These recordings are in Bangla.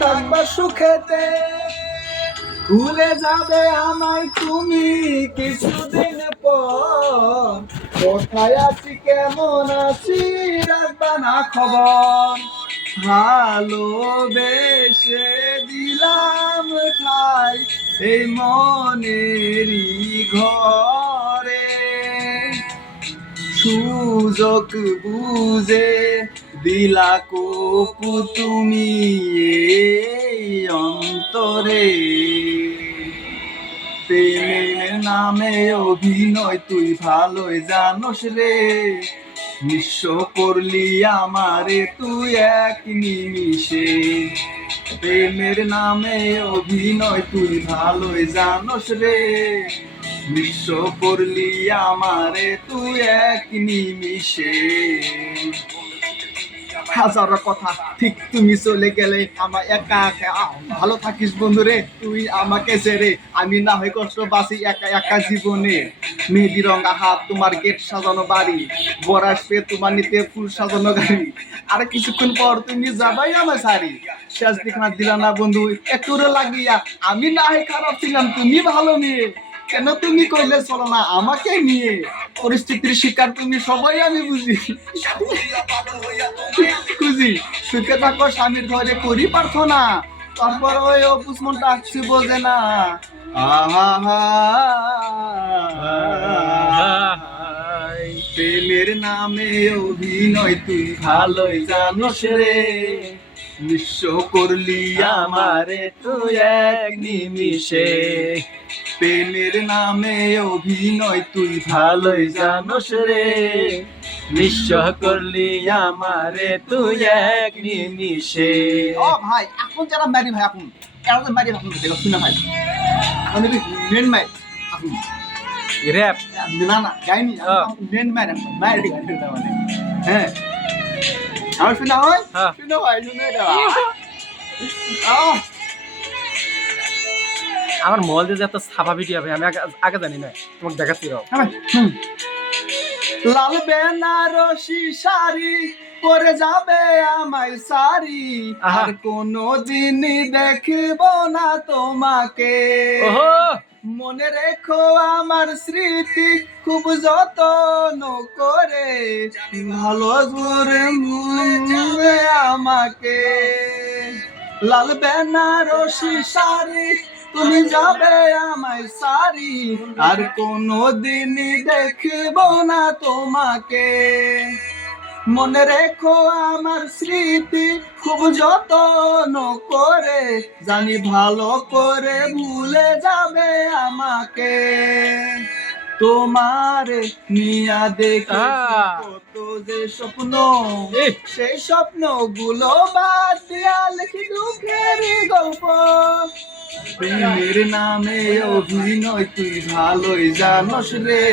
থাকবা সুখেতে, ভুলে যাবে আমায় তুমি কিছুদিন পর। কোথায় আছি কেমন আছি রাখবা না খবর, ভালোবেসে দিলাম ঠাই এই মনেরই ঘরে। সুযোগ বুঝে দিলা কপু তুমি এই অন্তরে, প্রেমের নামে অভিনয় তুই ভালোই জানোস রে, নিঃস্ব করলি আমারে তুই এক নিমিষে। প্রেমের নামে অভিনয় তুই ভালোই জানোস রে, নিঃস্ব করলি আমারে তুই এক নিমিষে। হাজার কথা ঠিক তুমি চলে গেলে আমার একা একা ভালো থাকিস বন্ধুরে, তুই আমাকে ছেড়ে আমি না হয় কষ্ট বাঁচি একা একা জীবনে। মেহেদি রঙা হাত তোমার গেট সাজানো বাড়ি, বর আসবে তোমার নিতে ফুল সাজানো গাড়ি, আর কিছুক্ষণ পর তুমি যাবাই আমার সারি। শেষ দেখা দিলা না বন্ধু একটু লাগিয়া, আমি না হয় খারাপ ছিলাম তুমি ভালো মেয়ে, কেন তুমি কইলে চলো না আমাকে নিয়ে। পরিস্থিতির শিকার তুমি সবাই আমি বুঝি, খুঁজি সুখে থাকো স্বামীর ঘরে করি প্রার্থনা, তারপর ওই অপুষ মনটা আসছে বোঝে না। আহা প্রেমের নামে অভিনয় তুই ভালোই জানোস রে, নিঃস্ব করলি আমারে তুই এক নিমিষে। প্রেমের নামে অভিনয় তুই ভালোই জানোস রে, নিঃস্ব করলি আমারে তুই এক নিমিষে। ও ভাই এখন যারা ম্যারি ভাই এখন এরা তো ম্যারি এখন দেখো শুনে ভাই এখন মেন মাই এখন র‍্যাপ না না গাইনি মেন ম্যান এখন ম্যারি মানে হ্যাঁ আমার শুনে হয় শুনে ভাই শুনে দাও। আমার মোবাইল দিয়ে যে এত ছাপা ভিডিও হবে আমি আগে জানি না, তোমাকে দেখাচ্ছি রাও। লাল বেনারসি শাড়ি পরে যাবে আমায় সারি, আর কোনদিন দেখব না তোমাকে। মনে রেখো আমার স্মৃতি খুব যত্ন করে, ভালো করে মুলে আমাকে। লাল বেনারসি শাড়ি তুমি যাবে আমায় সারি, আর কোনদিন দেখব না তোমাকে। মনে রেখো আমার স্মৃতি খুব যত্ন করে, জানি ভালো করে ভুলে যাবে আমাকে। তোমার নিয়া দেখে কত যে স্বপ্ন, সেই স্বপ্ন গুলো বাদ দিয়া লিখি দুঃখের গল্প। প্রেমের নামে অভিনয় তুই ভালোই জানোস রে,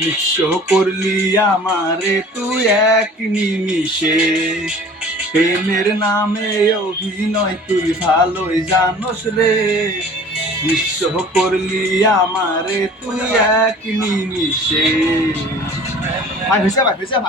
নিঃস্ব করলি আমারে তুই এক নিমিষে। প্রেমের নামে অভিনয় তুই ভালোই জানোস রে, নিঃস্ব করলি আমারে তুই এক নিমিষে। ভাই হয়েছে ভাই হয়েছে ভাই।